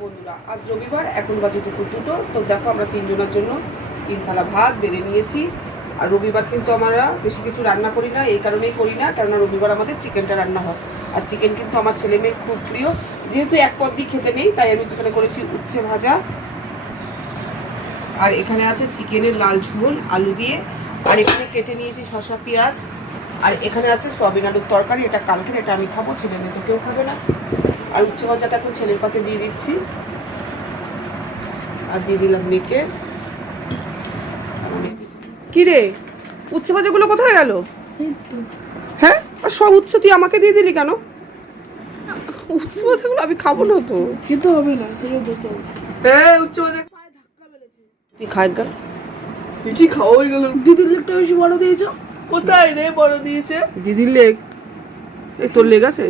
বন্ধুরা, আজ রবিবার, এখন বাজে দুপুর 2টো। তো দেখো আমরা তিনজনের জন্য 3 থালা ভাত বেড়ে নিয়েছি। আর রবিবার কিন্তু আমরা বেশি কিছু রান্না করি না, এই কারণেই করি না কারণ রবিবার আমাদের চিকেনটা রান্না হয়। আর চিকেন কিন্তু আমার ছেলে মেয়ের খুব প্রিয়। যেহেতু এক পদ দিয়ে খেতে নেই, তাই আমি এখানে করেছি উচ্ছে ভাজা, আর এখানে আছে চিকেনের লাল ঝোল আলু দিয়ে, আর এখানে কেটে নিয়েছি শসা পেঁয়াজ, আর এখানে আছে সয়াবিন আলুর তরকারি। এটা কালকের, এটা আমি খাবো, ছেলে মেয়ে তো কেউ খাবে না। আর উচ্ছে ভাজাটা এখন ছেলের পাতে দিয়ে দিচ্ছি, আর দিয়ে দিলাম মেয়েকে। কি রে, উচ্ছে ভাজাগুলো কোথায় গেল? হ্যাঁ, আর সব উচ্ছে তুই আমাকে দিয়ে দিলি কেন? উচ্ছে ভাজাগুলো আমি খাবো না তো। খেতে হবে না, ফেলে দিতে হবে। হ্যাঁ, উচ্ছে ভাজা তুই খাই গেল, তুই কি খাওয়া হয়ে গেল? দিদির লেগটা বেশি বড় দিয়েছো। কোথায় রে বড় দিয়েছে? দিদির লেগ? এই তোর লেগ আছে?